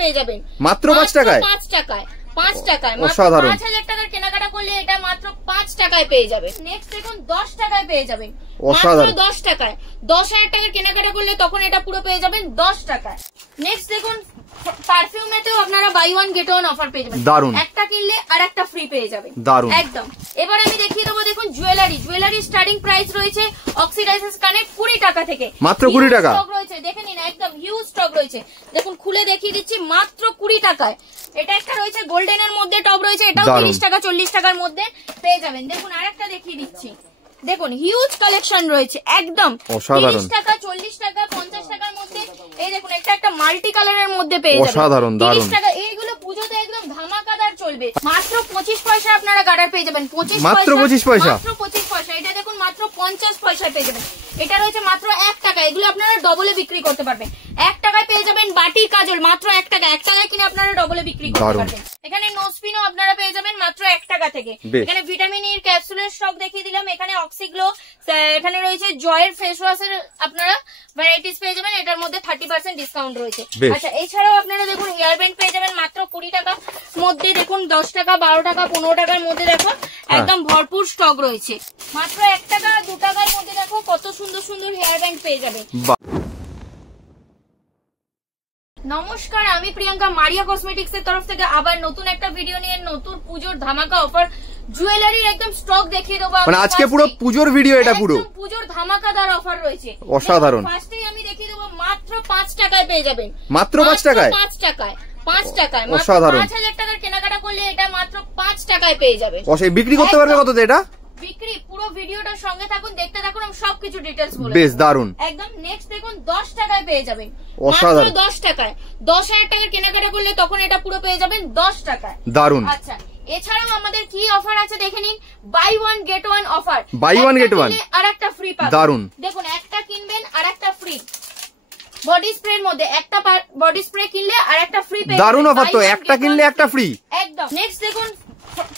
পেয়ে যাবেন মাত্র 5 টাকায়। 5 টাকায়, 5 টাকায়, অসাধারণ। 5000 টাকার কেনাকাটা করলে এটা মাত্র 5 টাকায় পেয়ে যাবেন। নেক্সট দেখুন 10 টাকায় পেয়ে যাবেন, মাত্র 10 টাকায়। 10,000 টাকার কেনাকাটা করলে তখন এটা পুরো পেয়ে যাবেন 10 টাকায়। নেক্সট দেখুন পারফিউমেতেও আপনারা buy one get one offer পেয়ে যাবেন, দারুন। একটা কিনলে আর একটা ফ্রি পেয়ে যাবেন, দারুন একদম। এবার আমি দেখিয়ে দেবো দেখুন জুয়েলারি স্টার্টিং প্রাইস রয়েছে অক্সিডাইজার কানেক্ট 20 টাকা থেকে, মাত্র 20 টাকা স্টক রয়েছে। দেখে নিন একদম হিউজ স্টক রয়েছে, দেখুন খুলে দেখিয়ে দিচ্ছি মাত্র 20 টাকায়। এটা একটা রয়েছে গোল্ডেনের মধ্যে টপ রয়েছে, এটাও 30 টাকা 40 টাকার মধ্যে পেয়ে যাবেন। দেখুন আরেকটা দেখিয়ে দিচ্ছি, দেখুন হিউজ কালেকশন রয়েছে একদম 30 টাকা 40 টাকা 50 টাকার মধ্যে। এই দেখুন একটা মাল্টি কালারের মধ্যে পেয়ে যাবেন, অসাধারণ, 30 টাকা। এইগুলো পুজোতে একদম ধামাকাদার চলবে। মাত্র 25 পয়সা আপনারা গার্ডার পেয়ে যাবেন, 25 মাত্র 25 পয়সা, মাত্র 25 পয়সা। এটা দেখুন মাত্র 50 পয়সায় পেয়ে যাবেন। এটা রয়েছে মাত্র 1 টাকা, এগুলো আপনারা ডবলে বিক্রি করতে পারবেন। 1 টাকায় পেয়ে যাবেন বাটি কাজল মাত্র 1 টাকা, 1 টাকায় কিনে আপনারা ডবলে বিক্রি করতে পারবেন। এখানে নোজপিনও আপনারা পেয়ে যাবেন মাত্র 1 টাকা থেকে। এখানে ভিটামিন ই ক্যাপসুলের স্টক দেখিয়ে দিলাম। এখানে অক্সিগ্লো, এখানে রয়েছে জয়ের ফেস ওয়াশের আপনারা ভ্যারাইটিস পেয়ে যাবেন, এটার মধ্যে 30% ডিসকাউন্ট রয়েছে। আচ্ছা এছাড়াও আপনারা দেখুন হেয়ার ব্যান্ড পেয়ে যাবেন মাত্র 20 টাকা মধ্যে। দেখুন 10 টাকা 12 টাকা 15 টাকার মধ্যে দেখো একদম ভরপুর স্টক রয়েছে। মাত্র 1 টাকা 2 টাকার মধ্যে দেখো কত সুন্দর সুন্দর হেয়ার ব্যান্ড পেয়ে যাবেন। নমস্কার, আমি প্রিয়াঙ্কা মারিয়া কসমেটিক্স এর তরফ থেকে আবার নতুন একটা ভিডিও নিয়ে নতুন পুজোর ধামাকা অফার জুয়েলারির একদম স্টক দেখিয়ে দেবো। মানে আজকে পুরো পুজোর ভিডিও, এটা পুরো পুজোর ধামাকাদার অফার রয়েছে, অসাধারণ। ফার্স্টেই আমি দেখিয়ে দেবো মাত্র 5 টাকায় পেয়ে যাবেন, মাত্র 5 টাকায়, 5 টাকায়, 5 টাকায়। অসাধারণ। 5000 টাকার কেনাকাটা করলে এটা মাত্র 5 টাকায় পেয়ে যাবেন। বিক্রি করতে পারবে কততে এটা? বিক্রি পুরো ভিডিওটার সঙ্গে থাকুন, দেখতে থাকুন, আমি সবকিছু ডিটেইলস বলে বেশ দারুন একদম। নেক্সট দেখুন 10 টাকায় পেয়ে যাবেন, অসাধারণ। মাত্র 10 টাকায়। 10,000 টাকার কেনাকাটা করলে তখন এটা পুরো পেয়ে যাবেন 10 টাকায়, দারুন। আচ্ছা এছাড়াও আমাদের কি অফার আছে দেখে নিন, buy one get one offer, buy one get one আর একটা ফ্রি পাবেন। দারুন। দেখুন একটা কিনবেন আর একটা ফ্রি, বডি স্প্রের মধ্যে একটা বডি স্প্রে কিনলে আর একটা ফ্রি পেয়ে যাবেন। দারুন অফার তো, একটা কিনলে একটা ফ্রি, একদম। নেক্সট দেখুন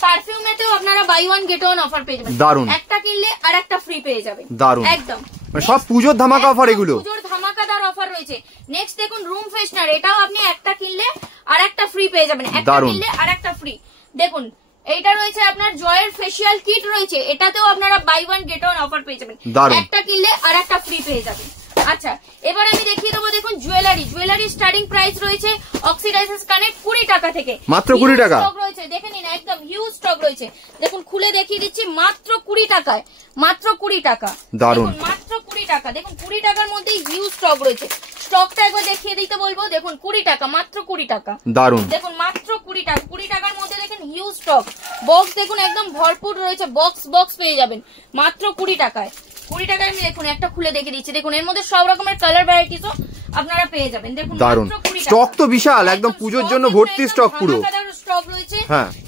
পারফিউমেতেও আপনারা buy one get one offer পেয়ে যাবেন, দারুন। একটা কিনলে আর একটা ফ্রি পেয়ে যাবেন, দারুন একদম। সব পুজোর ধামাকা অফার, এগুলো পুজোর ধামাকাদার অফার রয়েছে। নেক্সট দেখুন রুম ফ্রেশনার, এটাও আপনি একটা কিনলে আর একটা ফ্রি পেয়ে যাবেন, একটা কিনলে আর একটা ফ্রি। দেখুন এইটা রয়েছে আপনার জয়ের ফেসিয়াল কিট রয়েছে, এটাতেও আপনারা buy one get one offer পেয়ে যাবেন, একটা কিনলে আর একটা ফ্রি পেয়ে যাবেন। আচ্ছা এবার আমি দেখিয়ে দেবো দেখুন জুয়েলারি স্টার্টিং প্রাইস রয়েছে অক্সিডাইজার কানেক্ট 20 টাকা থেকে, মাত্র 20 টাকা স্টক রয়েছে। দেখে নিন একদম হিউজ স্টক রয়েছে, দেখুন খুলে দেখিয়ে দিচ্ছি মাত্র 20 টাকায়, মাত্র 20 টাকা, দারুন। মাত্র 20 টাকা। দেখুন 20 টাকার মধ্যেই হিউজ স্টক রয়েছে, স্টকটা একবার দেখিয়ে দিতে বলবো। দেখুন 20 টাকা, মাত্র 20 টাকা, দারুন। দেখুন মাত্র 20 টাকা। 20 টাকার মধ্যে দেখেন হিউজ স্টক, বক্স দেখুন একদম ভরপুর রয়েছে, বক্স পেয়ে যাবেন মাত্র 20 টাকায়। 20 টাকায় আমি দেখুন একটা খুলে দেখিয়ে দিচ্ছি, দেখুন এর মধ্যে সব রকমের কালার ভ্যারাইটিসও আপনারা পেয়ে যাবেন। দেখুন দারুন, স্টক তো বিশাল, একদম পুজোর জন্য ভর্তি স্টক পুরো স্টক রয়েছে।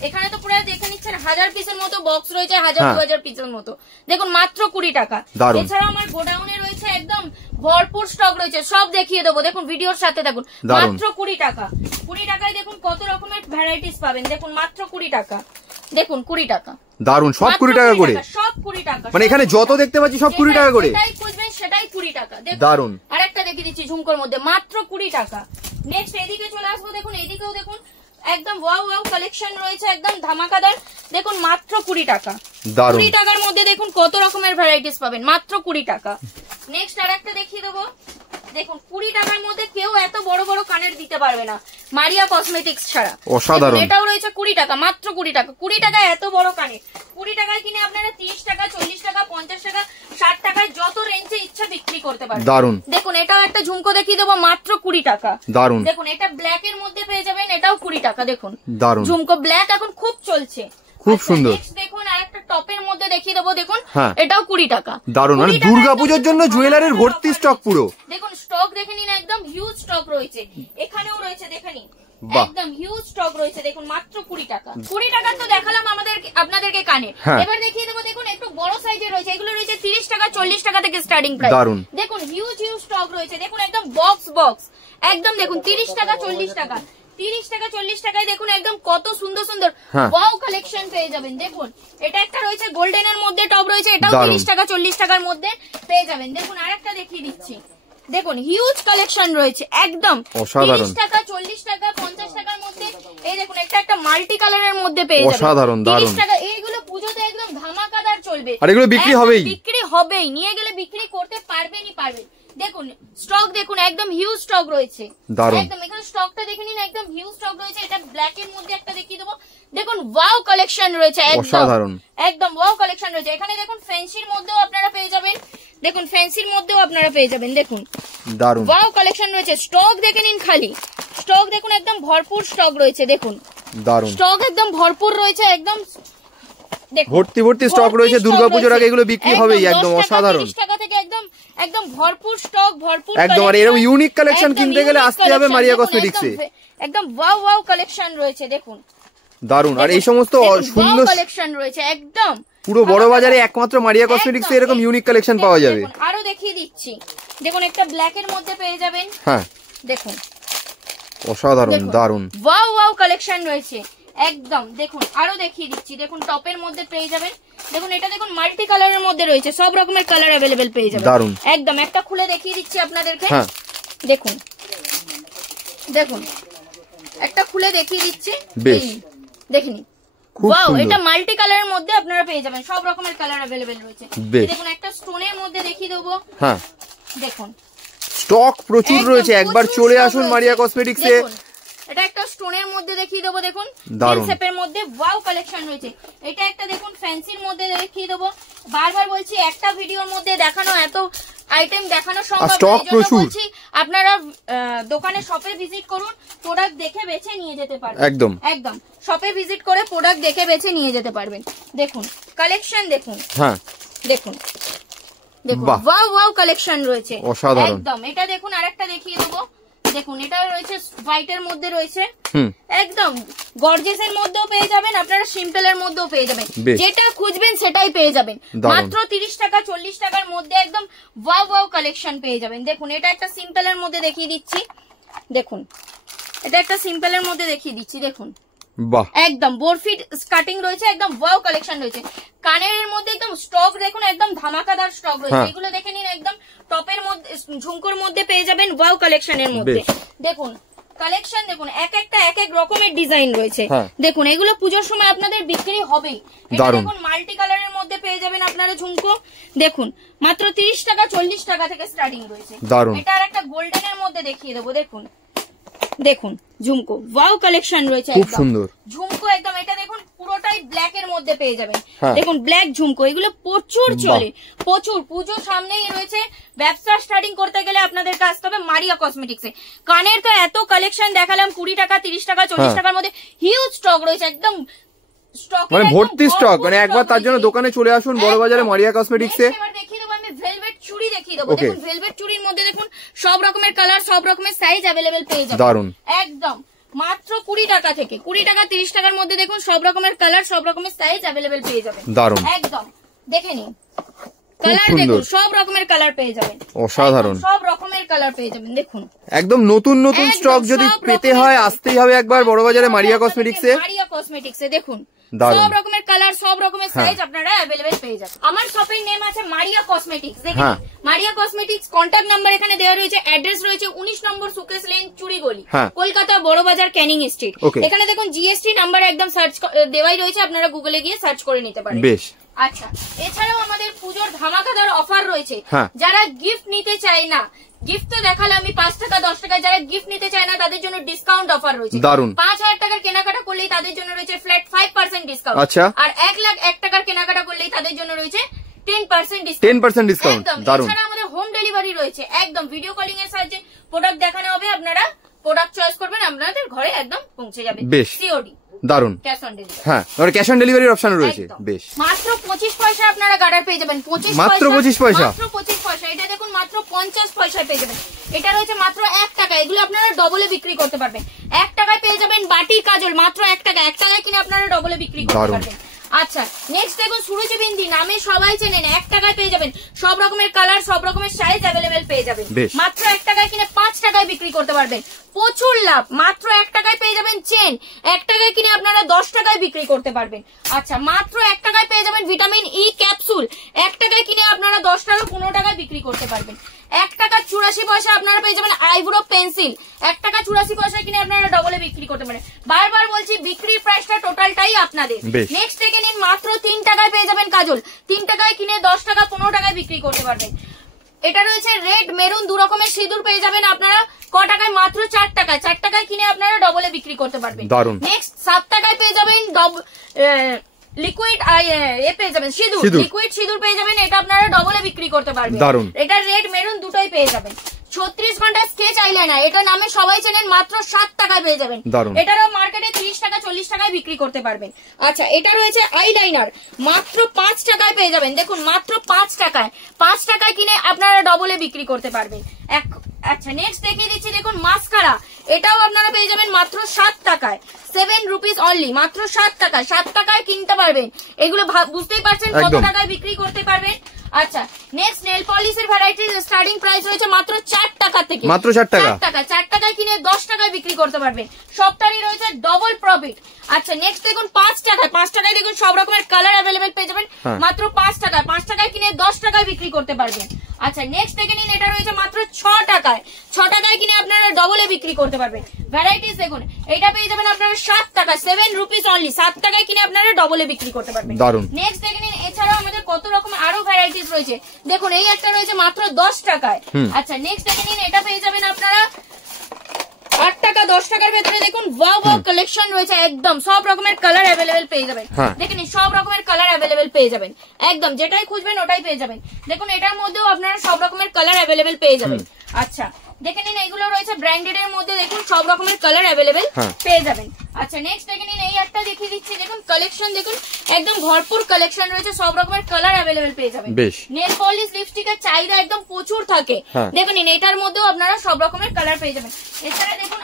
এখানে তো পুরো দেখে নিচ্ছেন 1000 পিসের মতো বক্স রয়েছে, 1000-2000 পিসের মতো। দেখুন মাত্র 20 টাকা। এছাড়াও আমার গোডাউনে রয়েছে একদম ভরপুর স্টক রয়েছে, সব দেখিয়ে দেবো, দেখুন ভিডিওর সাথে থাকুন। মাত্র 20 টাকা। 20 টাকায় দেখুন কত রকমের ভ্যারাইটিস পাবেন, দেখুন মাত্র 20 টাকা, দেখুন 20 টাকা। দারুন, সব 20 টাকা করে, সব 20 টাকা, মানে এখানে যত দেখতে পাচ্ছি সব 20 টাকা করে, সেটাই খুঁজবেন সেটাই 20 টাকা। দারুন। আরেকটা দেখিয়ে দিচ্ছি ঝুমকোর মধ্যে মাত্র 20 টাকা। নেক্সট এদিকে চলে আসবো, দেখুন এদিকেও দেখুন একদম ওয়াও কালেকশন রয়েছে, একদম ধামাকাদার। দেখুন মাত্র 20 টাকা, 20 টাকার মধ্যে দেখুন কত রকমের ভ্যারাইটিস পাবেন, মাত্র 20 টাকা। নেক্সট আরেকটা দেখিয়ে দেবো, দেখুন 20 টাকার মধ্যে কেউ এত বড় বড় কানের দিতে পারবে না মারিয়া কসমেটিক্স ছাড়া, অসাধারণ। এটাও রয়েছে 20 টাকা, মাত্র 20 টাকা। 20 টাকায় এত বড় কানের, 20 টাকায় কিনে আপনারা 30 টাকা 40 টাকা 50 টাকা 60 টাকায় যত রেঞ্জে ইচ্ছা বিক্রি করতে পারবেন। দারুন। দেখুন এটাও একটা ঝুমকো দেখিয়ে দেবো, মাত্র 20 টাকা, দারুন। দেখুন এটা ব্ল্যাক এর মধ্যে পেয়ে যাবেন, এটাও 20 টাকা। দেখুন দারুন, ঝুমকো ব্ল্যাক এখন খুব চলছে, খুব সুন্দর। দেখুন আরেকটা টপের মধ্যে দেখিয়ে দেবো, দেখুন এটাও 20 টাকা। দারুন, মানে দুর্গাপূজার জন্য জুয়েলারির ভর্তি স্টক পুরো। দেখুন স্টক দেখে নিন, একদম হিউজ স্টক রয়েছে, এখানেও রয়েছে দেখে নিন, একদম হিউজ স্টক রয়েছে। দেখুন মাত্র 20 টাকা। 20 টাকা তো দেখালাম আপনাদেরকে কানে, এবার দেখিয়ে দেবো দেখুন একটু বড় সাইজের রয়েছে, এগুলো রয়েছে 30 টাকা 40 টাকা থেকে স্টার্টিং প্রাইস। দেখুন হিউজ স্টক রয়েছে, দেখুন একদম বক্স একদম। দেখুন 30 টাকা 40 টাকা, 30 টাকা 40 টাকায় দেখুন একদম কত সুন্দর সুন্দর ওয়াও কালেকশন পেয়ে যাবেন। দেখুন এটা একটা রয়েছে গোল্ডেনের মধ্যে টপ রয়েছে, এটাও 30 টাকা 40 টাকার মধ্যে পেয়ে যাবেন। দেখুন আরেকটা দেখিয়ে দিচ্ছি, দেখুন হিউজ কালেকশন রয়েছে একদম 30 টাকা 40 টাকা মাল্টি কালারের মধ্যে পেয়ে যাবেন। অসাধারণ, দারুণ। 30 টাকা এইগুলো পুজোতে একদম ধামাকাদার চলবে, আর এগুলো বিক্রি হবেই, বিক্রি হবেই, নিয়ে গেলে বিক্রি করতে পারবেনই পারবেন। দেখুন স্টক দেখুন, একদম হিউজ স্টক রয়েছে, একদম এখানে স্টকটা দেখে নিন, একদম হিউজ স্টক রয়েছে। এটা ব্ল্যাক এর মধ্যে একটা দেখিয়ে দেবো, দেখুন ওয়াও কালেকশন রয়েছে, একদম ওয়াও কালেকশন রয়েছে। এখানে দেখুন ফ্যান্সির মধ্যেও আপনারা পেয়ে যাবেন, দেখুন ফ্যান্সির মধ্যেও আপনারা পেয়ে যাবেন, দেখুন দারুণ ওয়াও কালেকশন রয়েছে। স্টক দেখে নিন, খালি স্টক দেখুন, একদম ভরপুর স্টক রয়েছে, দেখুন দারুণ স্টক একদম ভরপুর রয়েছে, একদম ভর্তি ভর্তি স্টক রয়েছে। দুর্গাপুজোর আগে এগুলো বিক্রি হবেই, একদম অসাধারণ। 30 টাকা থেকে একদম একদম ভরপুর স্টক, ভরপুর একদম। আর এরকম ইউনিক কালেকশন কিনতে গেলে আসতে হবে মারিয়া কসমেটিক্সে, একদম ওয়াও ওয়াও কালেকশন রয়েছে, দেখুন দারুণ। আর এই সমস্ত সুন্দর কালেকশন রয়েছে, একদম পুরো বড় বাজারে একমাত্র মারিয়া কসমেটিক্সে এরকম ইউনিক কালেকশন পাওয়া যাবে। আরো দেখিয়ে দিচ্ছি, দেখুন একটা ব্ল্যাক এর মধ্যে পেয়ে যাবেন, হ্যাঁ দেখুন অসাধারণ, দারুণ ওয়াও ওয়াও কালেকশন রয়েছে, একদম। দেখুন আরো দেখিয়ে দিচ্ছি, দেখুন টপের মধ্যে পেয়ে যাবেন, দেখুন এটা দেখুন মাল্টি কালারের মধ্যে রয়েছে, সব রকমের কালার অ্যাভেলেবেল পেয়ে যাবেন, দারুণ একদম। একটা খুলে দেখিয়ে দিচ্ছি আপনাদেরকে, হ্যাঁ দেখুন দেখুন একটা খুলে দেখিয়ে দিচ্ছি, বেশ দেখিনি ওয়াও, এটা মাল্টি কালারের মধ্যে আপনারা পেয়ে যাবেন, সব রকমের কালার অ্যাভেলেবেল রয়েছে। দেখুন একটা স্টোনের মধ্যে দেখিয়ে দেবো, হ্যাঁ দেখুন স্টক প্রচুর রয়েছে, একবার চলে আসুন মারিয়া কসমেটিক্সে। এটা একটা স্টোনের মধ্যে দেখিয়ে দেবো, দেখুন দারুণ শেপের মধ্যে ওয়াও কালেকশন রয়েছে। এটা একটা দেখুন ফ্যান্সির মধ্যে দেখিয়ে দেবো, বারবার বলছি একটা ভিডিওর মধ্যে দেখানো এত আইটেম দেখানো সম্ভব নয়, বলছি আপনারা দোকানে শপে ভিজিট করুন, প্রোডাক্ট দেখে বেছে নিয়ে যেতে পারবেন, একদম একদম শপে ভিজিট করে প্রোডাক্ট দেখে বেছে নিয়ে যেতে পারবেন। দেখুন কালেকশন দেখুন, হ্যাঁ দেখুন দেখুন ওয়াও ওয়াও কালেকশন রয়েছে, অসাধারণ একদম। এটা দেখুন আরেকটা দেখিয়ে দেবো, দেখুন এটা রয়েছে হোয়াইটের মধ্যে রয়েছে, একদম গর্জিয়াসের মধ্যেও পেয়ে যাবেন, আপনারা সিম্পল এর মধ্যেও পেয়ে যাবেন, যেটা খুঁজবেন সেটাই পেয়ে যাবেন, মাত্র 30 টাকা 40 টাকার মধ্যে একদম ওয়াও ওয়াও কালেকশন পেয়ে যাবেন। দেখুন এটা একটা সিম্পল এর মধ্যে দেখিয়ে দিচ্ছি, দেখুন এটা একটা সিম্পল এর মধ্যে দেখিয়ে দিচ্ছি, দেখুন বাহ একদম বরফি কাটিং রয়েছে, একদম ওয়াও কালেকশন রয়েছে। কানের মধ্যে একদম স্টক দেখুন, একদম ধামাকাদার স্টক রয়েছে, এগুলো দেখে নিন, একদম টপের মধ্যে ঝুমকোর মধ্যে পেয়ে যাবেন ওয়াও কালেকশনের মধ্যে। দেখুন কালেকশন দেখুন, এক একটা এক এক রকমের ডিজাইন রয়েছে, দেখুন এগুলো পুজোর সময় আপনাদের বিক্রি হবেই। দেখুন মাল্টি কালারের মধ্যে পেয়ে যাবেন আপনারা ঝুমকো, দেখুন মাত্র 30 টাকা 40 টাকা থেকে স্টার্টিং রয়েছে। এটা আর একটা গোল্ডেনের মধ্যে দেখিয়ে দেবো, দেখুন দেখুন ঝুমকো ওয়াও কালেকশন রয়েছে, খুব সুন্দর ঝুমকো একদম। এটা দেখুন পুরোটাই ব্ল্যাক এর মধ্যে পেয়ে যাবেন, দেখুন ব্ল্যাক ঝুমকো, এগুলো প্রচুর চলে, প্রচুর। পুজো সামনেই রয়েছে, ব্যবসা স্টার্টিং করতে গেলে আপনাদেরকে আসতে হবে মারিয়া কসমেটিক্সে। কানের তো এত কালেকশন দেখালাম, 20 টাকা 30 টাকা 40 টাকার মধ্যে হিউজ স্টক রয়েছে, একদম স্টক মানে ভর্তি স্টক, মানে একবার তার জন্য দোকানে চলে আসুন বড় বাজারে মারিয়া কসমেটিক্সে। এবার দেখিয়ে দেবো আমি ভেলভেট চুড়ি দেখিয়ে দেবো, দেখুন ভেলভেট চুড়ির মধ্যে দেখুন সব রকমের কালার, সব রকমের সাইজ অ্যাভেলেবেল পেয়ে যাবেন, দারুন একদম মাত্র 20 টাকা থেকে 20 টাকা 30 টাকার মধ্যে দেখুন সব রকমের কালার, সব রকমের সাইজ অ্যাভেলেবেল পেয়ে যাবেন, দারুন একদম। দেখে নিন কালার, দেখুন সব রকমের কালার পেয়ে যাবেন, অসাধারণ সব রকমের কালার পেয়ে যাবেন, দেখুন একদম নতুন নতুন স্টক যদি পেতে হয় আসতেই হবে একবার বড় বাজারে মারিয়া কসমেটিক্সে। মারিয়া কসমেটিক্সে দেখুন সব রকমের কালার, সব রকমের সাইজ আপনারা অ্যাভেলেবেল পেয়ে যাবেন। আমার শপের নেম আছে মারিয়া কসমেটিক্স, দেখুন মারিয়া কসমেটিক্স, কন্ট্যাক্ট নাম্বার এখানে দেওয়া রয়েছে, অ্যাড্রেস রয়েছে 19 নম্বর সুকেশ লেন, চুরিগলি, কলকাতা বড় বাজার, ক্যানিং স্ট্রিট। এখানে দেখুন জিএসটি নাম্বার একদম সার্চ দেওয়াই রয়েছে, আপনারা গুগলে গিয়ে সার্চ করে নিতে পারেন। বেশ আচ্ছা, এছাড়াও আমাদের পুজোর ধামাকাদার অফার রয়েছে, যারা গিফট নিতে চায় না, গিফট তো দেখালে আমি 5 টাকা 10 টাকা, যারা গিফট নিতে চায় না তাদের জন্য ডিসকাউন্ট অফার রয়েছে, 5000 টাকার কেনাকাটা করলেই তাদের জন্য রয়েছে ফ্ল্যাট 5% ডিসকাউন্ট, আর 1,01,000 টাকার কেনাকাটা করলেই তাদের জন্য রয়েছে 10% ডিসকাউন্ট। এছাড়া আমাদের হোম ডেলিভারি রয়েছে, একদম ভিডিও কলিং এর সাহায্যে প্রোডাক্ট দেখানো হবে, আপনারা প্রোডাক্ট চয়েস করবেন, আপনাদের ঘরে একদম পৌঁছে যাবে, সিওডি, দারুন, ক্যাশ অন ডেলিভারি, হ্যাঁ ক্যাশ অন ডেলিভারির অপশন রয়েছে। বেশ মাত্র 25 পয়সা আপনারা গার্ডার পেয়ে যাবেন, 25 মাত্র 25 পয়সা, মাত্র 25 পয়সা। এটা দেখুন মাত্র 50 পয়সায় পেয়ে যাবেন, এটা রয়েছে মাত্র 1 টাকা, এগুলো আপনারা ডবলে বিক্রি করতে পারবেন। 1 টাকায় পেয়ে যাবেন বাটি কাজল, মাত্র 1 টাকা, 1 টাকায় কিনে আপনারা ডবলে বিক্রি করতে পারবেন। আচ্ছা নেক্সট দেখুন সুরুচি বিন্দি, নামে সবাই চেনেন, 1 টাকায় পেয়ে যাবেন, সব রকমের কালার, সব রকমের সাইজ অ্যাভেলেবেল পেয়ে যাবেন, মাত্র 1 টাকায় কিনে 5 টাকায় বিক্রি করতে পারবেন, প্রচুর লাভ। মাত্র 1 টাকায় পেয়ে যাবেন চেন, 1 টাকায় কিনে আপনারা 10 টাকায় বিক্রি করতে পারবেন। আচ্ছা মাত্র 1 টাকায় পেয়ে যাবেন ভিটামিন ই ক্যাপসুল, 1 টাকায় কিনে আপনারা 10 টাকা 15 টাকায় বিক্রি করতে পারবেন। 1 টাকা 84 পয়সা আপনারা পেয়ে যাবেন আইব্রো পেন্সিল। 1 টাকা 84 পয়সা কিনে আপনারা ডবলে বিক্রি করতে পারেন। বারবার বলছি বিক্রির প্রাইসটা টোটালটাই আপনাদের। নেক্সট থেকে নিন মাত্র 3 টাকায় পেয়ে যাবেন কাজল। 3 টাকায় কিনে 10 টাকা 15 টাকায় বিক্রি করতে পারবেন। এটা রয়েছে রেড মেরুন দু রকমের সিঁদুর পেয়ে যাবেন আপনারা ক টাকায়, মাত্র 4 টাকায়। 4 টাকায় কিনে আপনারা ডবলে বিক্রি করতে পারবেন। নেক্সট 7 টাকায় পেয়ে যাবেন লিকুইড পেয়ে যাবেন সিঁদুর, লিকুইড সিঁদুর পেয়ে যাবেন, এটা আপনারা ডবলে বিক্রি করতে পারবেন। এটা রেড মেরুন দুটোই পেয়ে যাবেন। 36 ঘন্টা স্কেচ আইলাইনার, এটা নামে সবাই চেনেন, মাত্র 7 টাকায় পেয়ে যাবেন। এটারও মার্কেটে 30 টাকা 40 টাকায় বিক্রি করতে পারবেন। আচ্ছা, এটা রয়েছে আইলাইনার, মাত্র 5 টাকায় পেয়ে যাবেন। দেখুন মাত্র 5 টাকায়, 5 টাকায় কিনে আপনারা ডবলে বিক্রি করতে পারবেন। আচ্ছা, নেক্সট দেখিয়ে দিচ্ছি, দেখুন মাস্কারা, এটাও আপনারা পেয়ে যাবেন মাত্র 7 টাকায়, 7 রুপিস অনলি, মাত্র 7 টাকায়। 7 টাকায় কিনতে পারবেন। এগুলো বুঝতেই পারছেন কত টাকায় বিক্রি করতে পারবেন। আচ্ছা, নেক্সট নেল পলিশের ভ্যারাইটি স্টার্টিং প্রাইস রয়েছে মাত্র 4 টাকা থেকে, মাত্র 4 টাকা। 4 টাকায় কিনে 10 টাকায় বিক্রি করতে পারবেন। সবটারই রয়েছে ডবল প্রফিট। আচ্ছা, নেক্সট দেখুন 5 টাকায়, 5 টাকায় দেখুন সব রকমের কালার অ্যাভেলেবেল পেয়ে যাবেন মাত্র 5 টাকায়। 5 টাকায় কিনে 10 টাকায় বিক্রি করতে পারবেন। আচ্ছা, নেক্সট দেখে নিন, এটা রয়েছে মাত্র 6 টাকায়। 6 টাকায় কিনে আপনারা ডবলে বিক্রি করতে পারবেন। ভ্যারাইটিস দেখুন, এটা পেয়ে যাবেন আপনারা 7 টাকা, 7 রুপিস অনলি, 7 টাকায় কিনে আপনারা ডবলে বিক্রি করতে পারবেন। নেক্সট দেখে নিন, এছাড়াও আমাদের কত রকম আরো ভ্যারাইটিস রয়েছে। দেখুন এই একটা রয়েছে মাত্র 10 টাকায়। আচ্ছা, নেক্সট দেখে নিন, এটা পেয়ে যাবেন আপনারা 8 টাকা 10 টাকার ভেতরে। দেখুন ওয়াও ওয়াও কালেকশন রয়েছে, একদম সব রকমের কালার অ্যাভেলেবেল পেয়ে যাবেন। দেখুন সব রকমের কালার অ্যাভেলেবেল পেয়ে যাবেন, একদম যেটাই খুঁজবেন ওটাই পেয়ে যাবেন। দেখুন এটার মধ্যেও আপনারা সব রকমের কালার অ্যাভেলেবেল পেয়ে যাবেন। আচ্ছা, দেখে নিন, এগুলো রয়েছে ব্র্যান্ডেড এর মধ্যে, দেখুন সব রকমের কালার অ্যাভেলেবেল পেয়ে যাবেন। আচ্ছা, নেক্সট দেখে নিন, এই একটা দেখিয়ে দিচ্ছি, দেখুন কালেকশন, দেখুন একদম ভরপুর কালেকশন রয়েছে, সব রকমের কালার অ্যাভেলেবেল পেয়ে যাবেন। নেল পলিশ লিপস্টিকের চাহিদা একদম প্রচুর থাকে। দেখুন এটার মধ্যেও আপনারা সব রকমের কালার পেয়ে যাবেন। এছাড়া দেখুন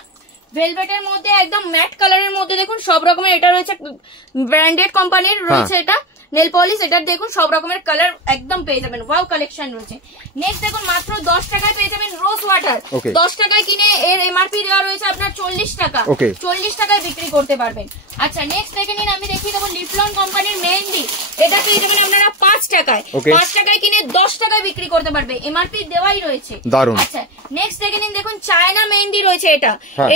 ভেলভেটের মধ্যে একদম ম্যাট কালারের মধ্যে দেখুন সব রকমের, এটা রয়েছে ব্র্যান্ডেড কোম্পানির রয়েছে এটা নেল পলিশ, এটার দেখুন সব রকমের কালার একদম পেয়ে যাবেন। ওয়াও কালেকশন রয়েছে। নেক্সট দেখুন মাত্র 10 টাকায় পেয়ে যাবেন রোজ ওয়াটার। 10 টাকায় কিনে এর এমআরপি দেওয়া রয়েছে আপনার 40 টাকা, 40 টাকায় বিক্রি করতে পারবেন। আচ্ছা, নেক্সট দেখে নিন, আমি দেখিয়ে দেবো লিপলন কোম্পানির মেহেন্দি, এটা পেয়ে যাবেন আপনারা 5 টাকায়। 5 টাকায় কিনে 10 টাকায় বিক্রি করতে পারবে, এমআরপি দেওয়াই রয়েছে। আচ্ছা, নেক্সট দেখে নিন, দেখুন চায়না মেহেন্দি রয়েছে,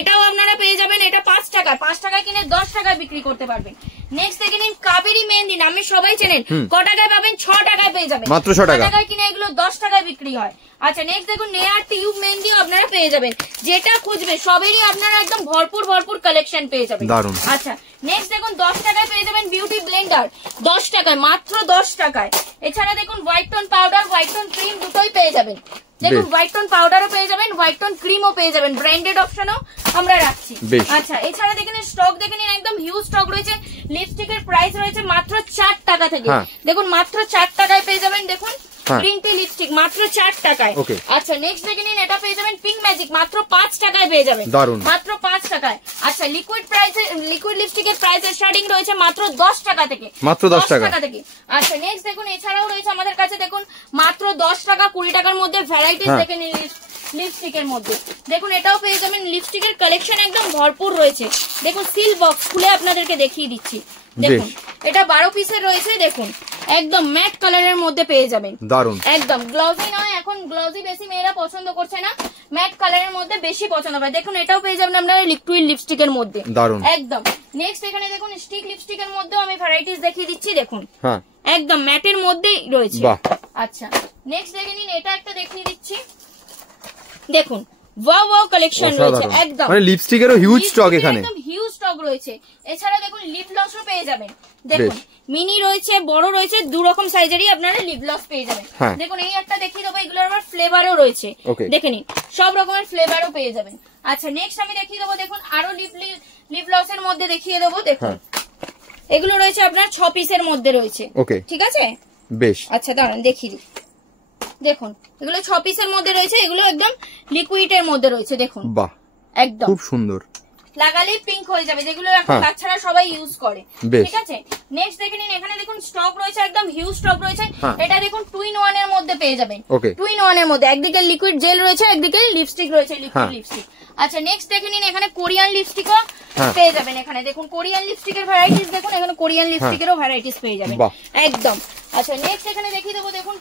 এটাও আপনারা পেয়ে যাবেন, এটা 5 টাকায়। 5 টাকায় কিনে 10 টাকায় বিক্রি করতে পারবেন। নেক্সট দেখে নিন কাবেরি মেহেন্দি, নামে সবাই চেনেন, ক টাকায় পাবেন? 6 টাকায় পেয়ে যাবেন, মাত্র 6 টাকায় কিনে এগুলো 10 টাকায় বিক্রি হয়। আচ্ছা, নেক্সট দেখুন নেয়ার টিউব মেহেন্দিও আপনারা পেয়ে যাবেন, যেটা খুঁজবে সবেরই আপনারা একদম ভরপুর ভরপুর কালেকশন পেয়ে যাবেন। আচ্ছা, নেক্সট দেখুন 10 টাকায় পেয়ে যাবেন বিউটি ব্লেন্ডার, 10 টাকায়, মাত্র 10 টাকায়। এছাড়া দেখুন white tone powder, white tone cream দুটোই পেয়ে যাবেন। দেখুন হোয়াইট টোন পাউডারও পেয়ে যাবেন, হোয়াইট টোন ক্রিমও পেয়ে যাবেন, ব্র্যান্ডেড অপশনও আমরা রাখছি। আচ্ছা, এছাড়া দেখেন স্টক দেখে নিন, একদম হিউজ স্টক রয়েছে। লিপস্টিকের প্রাইস রয়েছে মাত্র 4 টাকা থেকে, দেখুন মাত্র 4 টাকায় পেয়ে যাবেন। দেখুন গ্রিন টি লিপস্টিক মাত্র 4 টাকায়। আচ্ছা, নেক্সট দেখে নিন, এটা পেয়ে যাবেন পিঙ্ক ম্যাজিক, মাত্র 5 টাকায় পেয়ে যাবেন, মাত্র 5 টাকায়। আচ্ছা, লিকুইড লিপস্টিকের প্রাইস স্টার্টিং রয়েছে মাত্র 10 টাকা থেকে, মাত্র 10 টাকা থেকে। আচ্ছা, নেক্সট দেখুন এছাড়াও রয়েছে আমাদের কাছে, দেখুন মাত্র 10 টাকা 20 টাকার মধ্যে ভ্যারাইটিস দেখে নিন লিপস্টিকের মধ্যে। দেখুন এটাও পেয়ে যাবেন, লিপস্টিকের কালেকশন একদম ভরপুর রয়েছে। দেখুন সিল বক্স খুলে আপনাদেরকে দেখিয়ে দিচ্ছি। দেখুন এটা 12 পিসের রয়েছে, দেখুন একদম ম্যাট কালারের মধ্যে পেয়ে যাবেন, দারুন, একদম গ্লসি নয়, এখন গ্লসি বেশি মেয়েরা পছন্দ করছে না, ম্যাট কালারের মধ্যে বেশি পছন্দ করে। দেখুন এটাও পেয়ে যাবেন আপনারা লিকুইড লিপস্টিকের মধ্যে, দারুন একদম। নেক্সট এখানে দেখুন স্টিক লিপস্টিকের মধ্যেও আমি ভ্যারাইটিস দেখিয়ে দিচ্ছি, দেখুন একদম ম্যাটের মধ্যেই রয়েছে। আচ্ছা, নেক্সট দেখে নিন, এটা একটা দেখিয়ে দিচ্ছি, দেখুন ওয়াও ওয়াও কালেকশন রয়েছে, একদম মানে লিপস্টিকেরও হিউজ স্টক, এখানে একদম হিউজ স্টক রয়েছে। এছাড়া দেখুন লিপ গ্লসও পেয়ে যাবেন, দেখুন মিনি রয়েছে, বড় রয়েছে, দু রকম সাইজেরই আপনারা লিপ গ্লস পেয়ে যাবেন। দেখুন এই একটা দেখিয়ে দেবো, এগুলোর আবার ফ্লেভারও রয়েছে, দেখে নিন সব রকমের ফ্লেভারও পেয়ে যাবেন। আচ্ছা, নেক্সট আমি দেখিয়ে দেবো, দেখুন আরো লিপ গ্লসের মধ্যে দেখিয়ে দেবো, দেখুন এগুলো রয়েছে আপনার 6 পিসের মধ্যে রয়েছে, ঠিক আছে বেশ। আচ্ছা দাঁড়ান দেখিয়ে দিই, দেখুন এগুলো 6 পিসের মধ্যে রয়েছে, এগুলো একদম লিকুইডের মধ্যে রয়েছে, দেখুন বাহ একদম খুব সুন্দর, লাগালেই পিঙ্ক হয়ে যাবে, যেগুলো এখন বাচ্চারা সবাই ইউজ করে, ঠিক আছে। নেক্সট দেখে নিন, এখানে দেখুন স্টক রয়েছে, একদম হিউজ স্টক রয়েছে। এটা দেখুন 2 in 1 এর মধ্যে পেয়ে যাবেন, 2 in 1 এর মধ্যে, একদিকে লিকুইড জেল রয়েছে, একদিকে লিপস্টিক রয়েছে, লিকুইড লিপস্টিক। আচ্ছা, নেক্সট দেখে নিন, এখানে কোরিয়ান লিপস্টিকও পেয়ে যাবেন, এখানে দেখুন কোরিয়ান লিপস্টিকের ভ্যারাইটিস, দেখুন এখানে কোরিয়ান লিপস্টিকেরও ভ্যারাইটিস পেয়ে যাবেন একদম। আচ্ছা, নেক্সট এখানে দেখিয়ে দেবো, দেখুন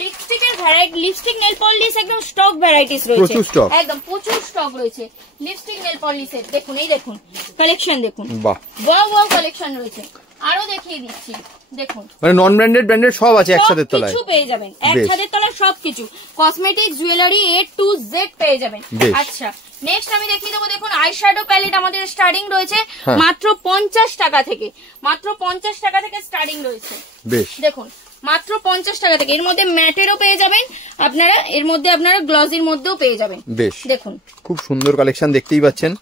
লিপস্টিকের ভ্যারাইটি, লিপস্টিক নেল পলিশ একদম স্টক ভ্যারাইটিস রয়েছে, প্রচুর স্টক, একদম প্রচুর স্টক রয়েছে লিপস্টিক নেল পলিশের। দেখুন এই দেখুন কালেকশন, দেখুন বাহ ওয়াও ওয়াও কালেকশন রয়েছে। আরো দেখিয়ে দিচ্ছি, দেখুন মানে নন ব্র্যান্ডেড ব্র্যান্ডেড সব আছে এক ছাদের তলায়, কিছু পেয়ে যাবেন এক ছাদের তলায়, সবকিছু cosmetic jewellery A to Z পেয়ে যাবেন। আচ্ছা নেক্সট আমি দেখিয়ে দেবো, দেখুন আইশ্যাডো প্যালেট আমাদের স্টার্টিং রয়েছে মাত্র 50 টাকা থেকে, মাত্র 50 টাকা থেকে স্টার্টিং রয়েছে। বেশ, দেখুন মাত্র 50 টাকা থেকে। এর মধ্যে ম্যাটেরও পেয়ে যাবেন আপনারা, এর মধ্যে আপনারা গ্লসির মধ্যেও পেয়ে যাবেন। বেশ, দেখুন খুব সুন্দর কালেকশন দেখতেই পাচ্ছেন,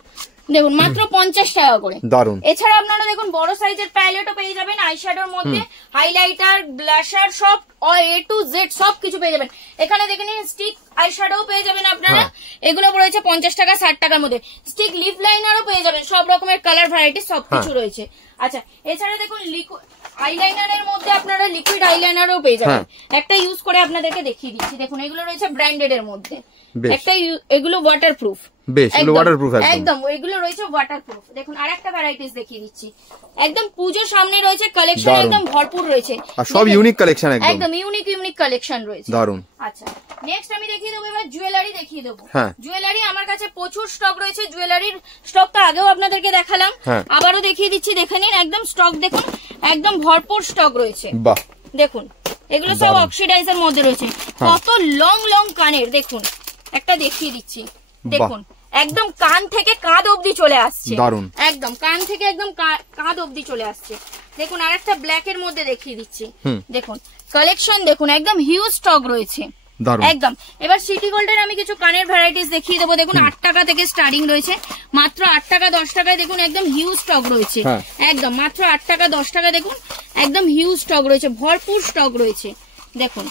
দেখুন মাত্র 50 টাকা করে, দারুন। এছাড়া আপনারা দেখুন বড় সাইজের প্যালেটও পেয়ে যাবেন আইশ্যাডোর মধ্যে, হাইলাইটার ব্লাশার সব A to Z সবকিছু পেয়ে যাবেন। এখানে দেখে নিন স্টিক আইশ্যাডো পেয়ে যাবেন আপনারা, এগুলো রয়েছে 50 টাকা 60 টাকার মধ্যে। স্টিক লিপ লাইনারও পেয়ে যাবেন, সব রকমের কালার ভ্যারাইটি সবকিছু রয়েছে। আচ্ছা এছাড়া দেখুন আইলাইনারের মধ্যে আপনারা লিকুইড আইলাইনারও পেয়ে যাবেন, একটা ইউজ করে আপনাদেরকে দেখিয়ে দিচ্ছি। দেখুন এগুলো রয়েছে ব্র্যান্ডেড এর মধ্যে, একটা এগুলো ওয়াটারপ্রুফ, বেশ এগুলো ওয়াটারপ্রুফ একদম, এগুলো রয়েছে ওয়াটারপ্রুফ। দেখুন আরেকটা ভ্যারাইটিস দেখিয়ে দিচ্ছি, একদম পুজোর সামনে রয়েছে, কালেকশন একদম ভরপুর রয়েছে, আর সব ইউনিক কালেকশন, একদম ইউনিক ইউনিক কালেকশন রয়েছে, দারুন। আচ্ছা নেক্সট আমি দেখিয়ে দেবো এবার জুয়েলারি দেখিয়ে দেবো। জুয়েলারি আমার কাছে প্রচুর স্টক রয়েছে, জুয়েলারির স্টক তো আগেও আপনাদেরকে দেখালাম, আবারও দেখিয়ে দিচ্ছি, দেখে নিন একদম স্টক দেখুন একদম ভরপুর স্টক রয়েছে। বাহ, দেখুন এগুলো সব অক্সিডাইজের মধ্যে রয়েছে, কত লং লং কানের, দেখুন একটা দেখিয়ে দিচ্ছি, দেখুন একদম কান থেকে কাঁধ অবধি চলে আসছে, দারুন, একদম কান থেকে একদম কাঁধ অবধি চলে আসছে। দেখুন আরেকটা ব্ল্যাক এর মধ্যে দেখিয়ে দিচ্ছি, দেখুন কালেকশন দেখুন একদম হিউজ স্টক রয়েছে, একদম। এবার সিটি গোল্ডের আমি কিছু কানের ভ্যারাইটিস দেখিয়ে দেবো, দেখুন 8 টাকা থেকে স্টার্টিং রয়েছে, মাত্র 8 টাকা 10 টাকায় দেখুন একদম হিউজ স্টক রয়েছে, একদম মাত্র 8 টাকা 10 টাকা দেখুন একদম হিউজ স্টক রয়েছে, ভরপুর স্টক রয়েছে। দেখুন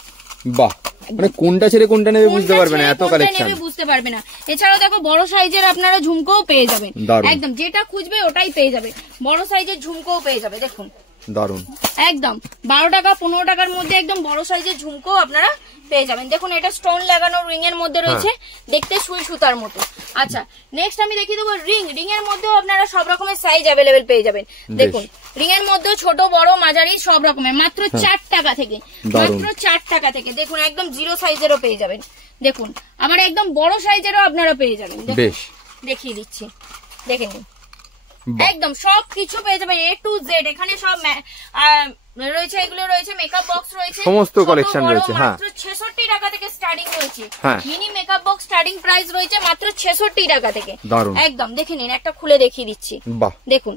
বাহ, মানে কোনটা ছেড়ে কোনটা নেবে বুঝতে পারবে না, এত কালেকশন বুঝতে পারবে না। এছাড়াও দেখো বড় সাইজের আপনারা ঝুমকোও পেয়ে যাবেন, একদম যেটা খুঁজবে ওটাই পেয়ে যাবে, বড় সাইজের ঝুমকোও পেয়ে যাবে। দেখুন দারুন, একদম 12 টাকা 15 টাকার মধ্যে একদম বড় সাইজের ঝুমকো আপনারা পেয়ে যাবেন। দেখুন এটা স্টোন লাগানো রিং এর মধ্যে রয়েছে, দেখতে সুই সুতার মতো। আচ্ছা নেক্সট আমি দেখিয়ে দেবো রিং, রিং এর মধ্যেও আপনারা সব রকমের সাইজ অ্যাভেলেবেল পেয়ে যাবেন। দেখুন রিং এর মধ্যেও ছোট বড় মাঝারি সব রকমের, মাত্র 4 টাকা থেকে, মাত্র 4 টাকা থেকে। দেখুন একদম জিরো সাইজেরও পেয়ে যাবেন, দেখুন আবার একদম বড় সাইজেরও আপনারা পেয়ে যাবেন। দেখিয়ে দিচ্ছি, দেখে নিন একদম সবকিছু পেয়ে যাবেন A to Z। এখানে সব রয়েছে, এগুলো রয়েছে মেকআপ বক্স রয়েছে, সমস্ত কালেকশন রয়েছে, মাত্র 66 টাকা থেকে স্টার্টিং রয়েছে। Mini makeup box starting price রয়েছে মাত্র 66 টাকা থেকে, একদম দেখে নিন, একটা খুলে দেখিয়ে দিচ্ছি, দেখুন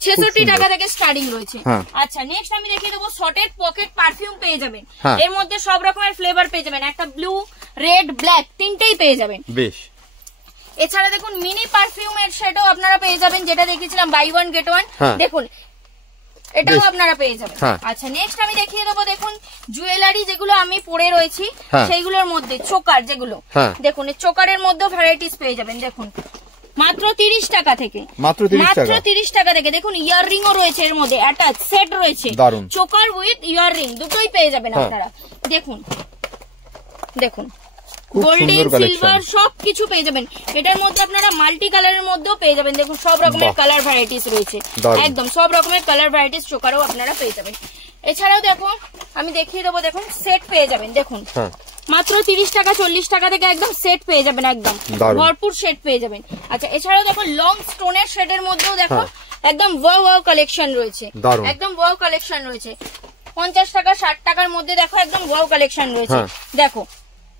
66 টাকা থেকে স্টার্টিং রয়েছে। আচ্ছা নেক্সট আমি দেখিয়ে দেবো শর্টেড পকেট পারফিউম পেয়ে যাবেন, এর মধ্যে সব রকমের ফ্লেভার পেয়ে যাবেন, একটা ব্লু রেড ব্ল্যাক তিনটেই পেয়ে যাবেন। বেশ, এছাড়া দেখুন মিনি পারফিউমের সেটাও আপনারা পেয়ে যাবেন, যেটা দেখেছিলাম বাই ওয়ান গেট ওয়ান, দেখুন এটাও আপনারা পেয়ে যাবেন। আচ্ছা নেক্সট আমি দেখিয়ে দেবো, দেখুন জুয়েলারি যেগুলো আমি পরে রয়েছি সেইগুলোর মধ্যে চোকার যেগুলো, দেখুন চোকারের মধ্যেও ভ্যারাইটিস পেয়ে যাবেন। দেখুন মাত্র 30 টাকা থেকে, মাত্র 30 টাকা থেকে। দেখুন ইয়াররিং ও রয়েছে এর মধ্যে, অ্যাটাচ সেট রয়েছে, চোকার উইথ ইয়াররিং দুটোই পেয়ে যাবেন আপনারা। দেখুন দেখুন গোল্ডেন সিলভার সবকিছু পেয়ে যাবেন, এটার মধ্যে আপনারা মাল্টি কালারের মধ্যেও পেয়ে যাবেন। দেখুন সব রকমের কালার ভ্যারাইটিস রয়েছে, একদম সব রকমের কালার ভ্যারাইটিস চোকারও আপনারা পেয়ে যাবেন। এছাড়াও দেখুন আমি দেখিয়ে দেবো, দেখুন সেট পেয়ে যাবেন, দেখুন মাত্র 30 টাকা 40 টাকা থেকে একদম সেট পেয়ে যাবেন, একদম ভরপুর সেট পেয়ে যাবেন। আচ্ছা এছাড়াও দেখুন লং স্টোনের শেডের মধ্যেও দেখো একদম ওয়াও কালেকশন রয়েছে, একদম ওয়াও কালেকশন রয়েছে, 50 টাকা 60 টাকার মধ্যে দেখো একদম ওয়াও কালেকশন রয়েছে। দেখো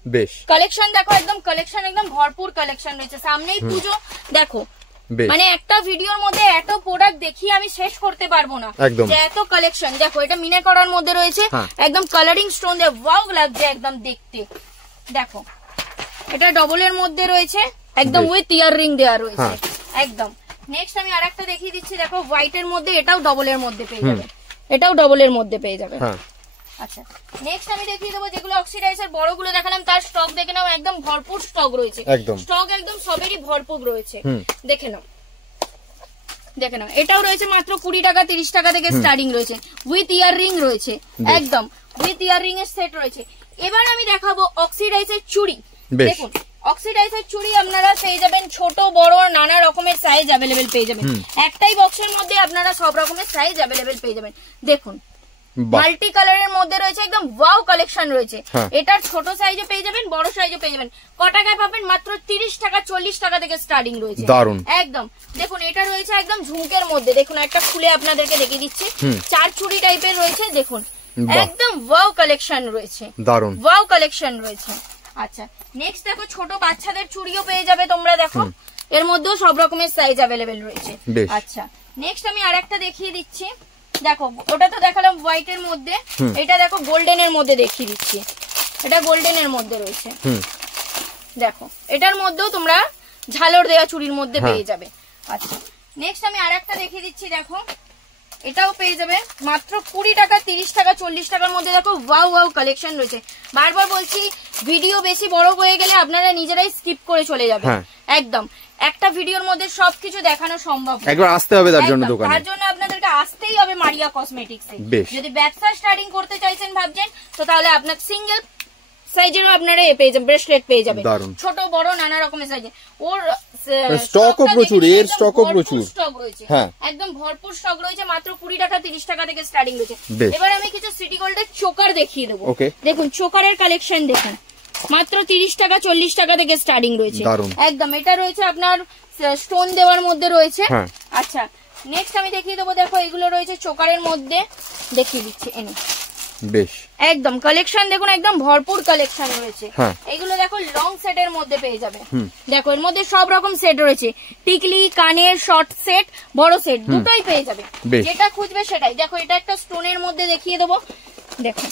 বেশ কালেকশন, দেখো একদম কালেকশন একদম ভরপুর কালেকশন রয়েছে, সামনেই পুজো। দেখো মানে একটা ভিডিওর মধ্যে এত প্রোডাক্ট দেখিয়ে আমি শেষ করতে পারবো না, যে এত কালেকশন। দেখো এটা মিনে করার মধ্যে রয়েছে, একদম কালারিং স্টোন দিয়ে ওয়াও লাগছে একদম দেখতে। দেখো এটা ডবলের মধ্যে রয়েছে, একদম উইথ ইয়াররিং দেওয়া রয়েছে, একদম। নেক্সট আমি আরেকটা দেখিয়ে দিচ্ছি, দেখো হোয়াইট এর মধ্যে, এটাও ডবলের মধ্যে পেয়ে যাবে, এটাও ডবলের মধ্যে পেয়ে যাবে। আচ্ছা নেক্সট আমি দেখিয়ে দেবো যেগুলো অক্সিডাইজার বড়গুলো দেখালাম, তার স্টক দেখে নাও, একদম ভরপুর স্টক রয়েছে, স্টক একদম সবেরই ভরপুর রয়েছে। দেখে নাও, দেখে নাও এটাও রয়েছে মাত্র 20 টাকা 30 টাকা থেকে স্টার্টিং রয়েছে, উইথ ইয়াররিং রয়েছে, একদম উইথ ইয়াররিং এর সেট রয়েছে। এবার আমি দেখাবো অক্সিডাইজার চুড়ি। দেখুন অক্সিডাইজার চুড়ি আপনারা পেয়ে যাবেন ছোট বড় নানা রকমের সাইজ অ্যাভেলেবেল পেয়ে যাবেন, একটাই বক্সের মধ্যে আপনারা সব রকমের সাইজ অ্যাভেলেবেল পেয়ে যাবেন। দেখুন মাল্টি কালারের মধ্যে রয়েছে, একদম ওয়াও কালেকশন রয়েছে। এটার ছোট সাইজে পেয়ে যাবেন, বড় সাইজে পেয়ে যাবেন। ক টাকায় পাবেন? মাত্র 30 টাকা 40 টাকা থেকে স্টার্টিং রয়েছে। দারুন একদম। দেখুন এটা রয়েছে একদম ঝুমকের মধ্যে, দেখুন একটা খুলে আপনাদেরকে দেখিয়ে দিচ্ছি, 4 চুড়ি টাইপের রয়েছে, দেখুন একদম ওয়াও কালেকশন রয়েছে, দারুন ওয়াও কালেকশন রয়েছে। আচ্ছা নেক্সট দেখো ছোট বাচ্চাদের চুড়িও পেয়ে যাবে তোমরা, দেখো এর মধ্যেও সব রকমের সাইজ অ্যাভেলেবেল রয়েছে। আচ্ছা নেক্সট আমি আরেকটা দেখিয়ে দিচ্ছি, দেখো ওটা তো দেখালাম হোয়াইট এর মধ্যে, এটা দেখো গোল্ডেন এর মধ্যে দেখিয়ে দিচ্ছি, এটা গোল্ডেন এর মধ্যে রয়েছে। দেখো এটার মধ্যেও তোমরা ঝালর দেওয়া চুড়ির মধ্যে পেয়ে যাবে। আচ্ছা নেক্সট আমি আরেকটা দেখিয়ে দিচ্ছি, দেখো এটাও পেয়ে যাবে মাত্র 20 টাকা 30 টাকা 40 টাকার মধ্যে। দেখো ওয়াও ওয়াও কালেকশন রয়েছে। বারবার বলছি ভিডিও বেশি বড় হয়ে গেলে আপনারা নিজেরাই স্কিপ করে চলে যাবেন। একদম একটা ভিডিওর মধ্যে সবকিছু দেখানো সম্ভব না, একবার আসতে হবে তার জন্য দোকানে, তার জন্য আপনাদেরকে আসতেই হবে মারিয়া কসমেটিক্সে। যদি ব্যবসা স্টার্টিং করতে চাইছেন ভাবছেন তো তাহলে আপনার সিঙ্গেল সাইজেরও আপনারা পেয়ে যাবেন, ব্রেসলেট পেয়ে যাবেন, ছোট বড় নানা রকমের সাইজে। ওর স্টকও প্রচুর, এর স্টকও প্রচুর স্টক রয়েছে, একদম ভরপুর স্টক রয়েছে। মাত্র 20 টাকা 30 টাকা থেকে স্টার্টিং রয়েছে। এবার আমি কিছু সিটি গোল্ডের চোকার দেখিয়ে দেবো। দেখুন চোকারের কালেকশন দেখুন, মাত্র 30 টাকা 40 টাকা থেকে স্টার্টিং রয়েছে। একদম এটা রয়েছে আপনার স্টোন দেওয়ার মধ্যে রয়েছে। আচ্ছা নেক্সট আমি দেখিয়ে দেবো, দেখো এগুলো রয়েছে চোকারের মধ্যে, দেখিয়ে দিচ্ছি এনে বেশ একদম কালেকশন দেখুন, একদম ভরপুর কালেকশন রয়েছে। এগুলো দেখো লং সেটের মধ্যে পেয়ে যাবে, দেখো এর মধ্যে সব রকম সেট রয়েছে, টিকলি কানের শর্ট সেট বড় সেট দুটোই পেয়ে যাবে, যেটা খুঁজবে সেটাই। দেখো এটা একটা স্টোনের মধ্যে দেখিয়ে দেবো, দেখো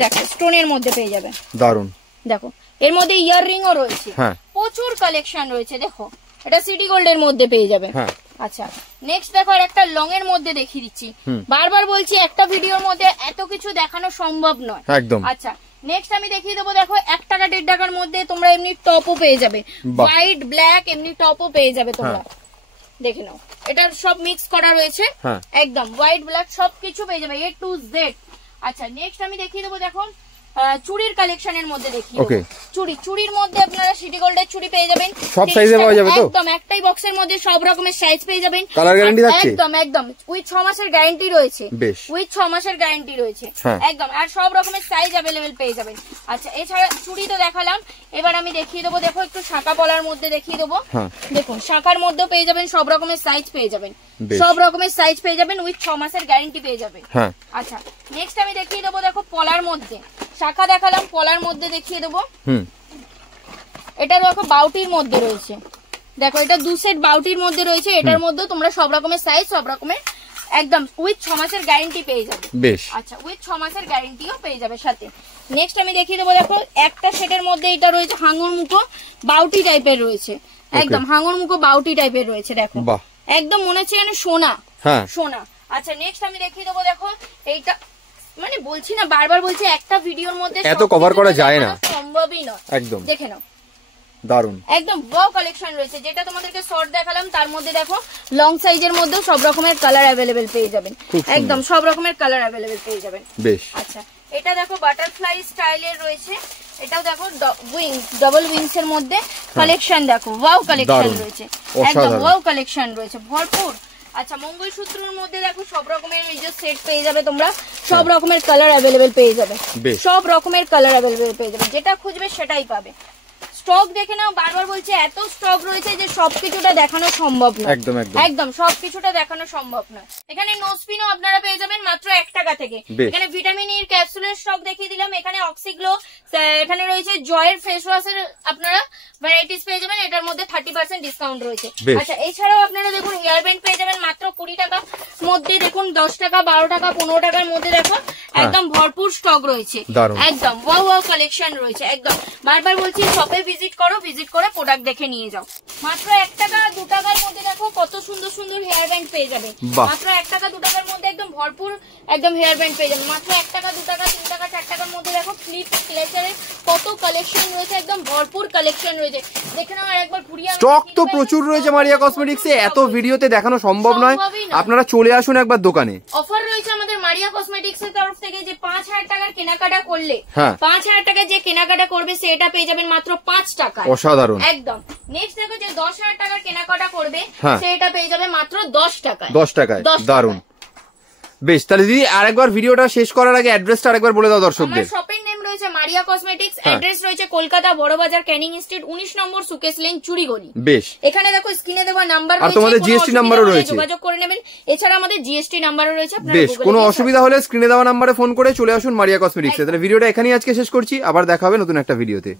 দেখো স্টোনের মধ্যে পেয়ে যাবে, দারুন। দেখো এর মধ্যে ইয়াররিংও রয়েছে, প্রচুর কালেকশন রয়েছে। দেখো এটা সিটি গোল্ডের মধ্যে পেয়ে যাবে। আচ্ছা নেক্সট দেখো আর একটা লং এর মধ্যে দেখিয়ে দিচ্ছি, বারবার বলছি একটা ভিডিওর মধ্যে এত কিছু দেখানো সম্ভব নয় একদম। আচ্ছা নেক্সট আমি দেখিয়ে দেবো, দেখো 1 টাকা 1.5 টাকার মধ্যে তোমরা এমনি টপও পেয়ে যাবে, হোয়াইট ব্ল্যাক এমনি টপও পেয়ে যাবে তোমরা, দেখে নাও এটা সব মিক্স করা রয়েছে, একদম হোয়াইট ব্ল্যাক সবকিছু পেয়ে যাবে A to Z। আচ্ছা নেক্সট আমি দেখিয়ে দেবো, দেখো চুড়ির কালেকশনের মধ্যে দেখি, চুড়ির মধ্যে আপনারা সিটি গোল্ডের চুড়ি পেয়ে যাবেন, সব সাইজে পাওয়া যাবে তো, একদম একটাই বক্সের মধ্যে সব রকমের সাইজ পেয়ে যাবেন, কালার গ্যারান্টি আছে একদম একদম, উইথ 6 মাসের গ্যারান্টি রয়েছে, উইথ 6 মাসের গ্যারান্টি রয়েছে একদম, আর সব রকমের সাইজ अवेलेबल পেয়ে যাবেন। আচ্ছা এছাড়া চুড়ি তো দেখালাম, এবার আমি দেখিয়ে দেবো, দেখো একটু শাঁখা পলার মধ্যে দেখিয়ে দেবো। দেখুন শাঁখার মধ্যেও পেয়ে যাবেন, সব রকমের সাইজ পেয়ে যাবেন, সব রকমের সাইজ পেয়ে যাবেন, উইথ 6 মাসের গ্যারান্টি পেয়ে যাবে। আচ্ছা নেক্সট আমি দেখিয়ে দেবো, দেখো পলার মধ্যে শাখা দেখালাম, পলার মধ্যে দেখিয়ে দেবো, এটা দেখো বাউটির মধ্যে রয়েছে, দেখো এটা 2 সেট বাউটির মধ্যে রয়েছে, এটার মধ্যে তোমরা সব রকমের সাইজ সব রকমের একদম উইথ 6 মাসের গ্যারান্টি পেয়ে যাবে। আচ্ছা উইথ 6 মাসের গ্যারান্টিও পেয়ে যাবে সাথে। নেক্সট আমি দেখিয়ে দেবো, দেখো একটা সেটের মধ্যে এটা রয়েছে হাঙর মুখো বাউটি টাইপের রয়েছে, একদম হাঙর মুখো বাউটি টাইপের রয়েছে, দেখো একদম মনে হচ্ছে যেন সোনা সোনা। আচ্ছা নেক্সট আমি দেখিয়ে দেবো, দেখো এইটা মানে বলছি না বারবার বলছি একটা ভিডিওর মধ্যে এত কভার করা যায় না, সম্ভবই নয়, একদম দেখে নাও দারুন একদম ওয়াও কালেকশন রয়েছে। যেটা তোমাদেরকে শর্ট দেখালাম তার মধ্যে দেখো লং সাইজের মধ্যে সব রকমের কালার अवेलेबल পেয়ে যাবেন, একদম সব রকমের কালার अवेलेबल পেয়ে যাবেন। বেশ আচ্ছা এটা দেখো বাটারফ্লাই স্টাইলের রয়েছে, এটাও দেখো উইংস ডাবল উইংস এর মধ্যে কালেকশন, দেখো ওয়াও কালেকশন রয়েছে, একদম ওয়াও কালেকশন রয়েছে ভরপুর। আচ্ছা মঙ্গলসূত্রের মধ্যে দেখো সব রকমের এই যে সেট পেয়ে যাবে তোমরা, সব রকমের কালার अवेलेबल পেয়ে যাবে, সব রকমের কালার अवेलेबल পেয়ে যাবে, যেটা খুঁজবে সেটাই পাবে। স্টক দেখে নাও, বারবার বলছি এত স্টক রয়েছে যে সবকিছুটা দেখানো সম্ভব না, একদম একদম সবকিছুটা দেখানো সম্ভব না। এখানে নোজপিনও আপনারা পেয়ে যাবেন মাত্র 1 টাকা থেকে। এখানে ভিটামিন ই ক্যাপসুলের স্টক দেখিয়ে দিলাম, এখানে অক্সিগ্লো, এখানে রয়েছে জয়ের ফেস ওয়াশের আপনারা ভ্যারাইটিস পেয়ে যাবেন, এটার মধ্যে 30% ডিসকাউন্ট রয়েছে। আচ্ছা এছাড়াও আপনারা দেখুন হেয়ার ব্যান্ড পেয়ে যাবেন মাত্র 20 টাকার মধ্যে, দেখুন 10 টাকা 12 টাকা 15 টাকার মধ্যে, দেখো একদম ভরপুর স্টক রয়েছে, একদম ওয়াও ওয়াও কালেকশন রয়েছে। একদম বারবার বলছি শপে ভিজিট করো, ভিজিট করে প্রোডাক্ট দেখে নিয়ে যাও। মাত্র 1 টাকা 2 টাকার মধ্যে দেখো কত সুন্দর সুন্দর হেয়ার ব্যান্ড পেয়ে যাবে, মাত্র 1 টাকা 2 টাকার মধ্যে একদম ভরপুর একদম হেয়ার ব্যান্ড পেয়ে যাবে, মাত্র 1 টাকা 2 টাকা 3 টাকা 4 টাকার মধ্যে দেখো ক্লিপ ক্লেচারের কত কালেকশন রয়েছে, একদম ভরপুর কালেকশন রয়েছে। দেখে নাও একবার ঘুরিয়ে, স্টক তো প্রচুর রয়েছে মারিয়া কসমেটিক্সে, এত ভিডিওতে দেখানো সম্ভব নয়, আপনারা চলে আসুন একবার দোকানে। অফার রয়েছে আমাদের মারিয়া কসমেটিক্স এর তরফ থেকে যে 5000 টাকার কেনাকাটা করলে 5000 টাকা যে কেনাকাটা করবে সেটা পেয়ে যাবেন মাত্র 5 টাকা, অসাধারণ একদম। নেক্সট দেখো যে 10000 টাকার কেনাকাটা করবে সেটা পেয়ে যাবে মাত্র 10 টাকায়, 10 টাকায়, দারুন। বেশ, তাহলে দিদি আরেকবার ভিডিওটা শেষ করার আগে অ্যাড্রেসটা আরেকবার বলে দাও দর্শকদের। আমার শপের নেম রয়েছে মারিয়া কসমেটিক্স, অ্যাড্রেস রয়েছে কলকাতা বড়বাজার ক্যানিং স্ট্রিট 19 নম্বর সুকেশ লেন চুরিগলি। বেশ, এখানে দেখো স্ক্রিনে দেওয়া নাম্বার আর তোমাদের জিএসটি নাম্বারও রয়েছে, যোগাযোগ করে নেবেন। এছাড়া আমাদের জিএসটি নাম্বারও রয়েছে, আপনারা বেশ, কোনো অসুবিধা হলে স্ক্রিনে দেওয়া নাম্বারে ফোন করে চলে আসুন মারিয়া কসমেটিক্সে। তাহলে ভিডিওটা এখানেই আজকে শেষ করছি, আবার দেখা হবে নতুন একটা ভিডিওতে।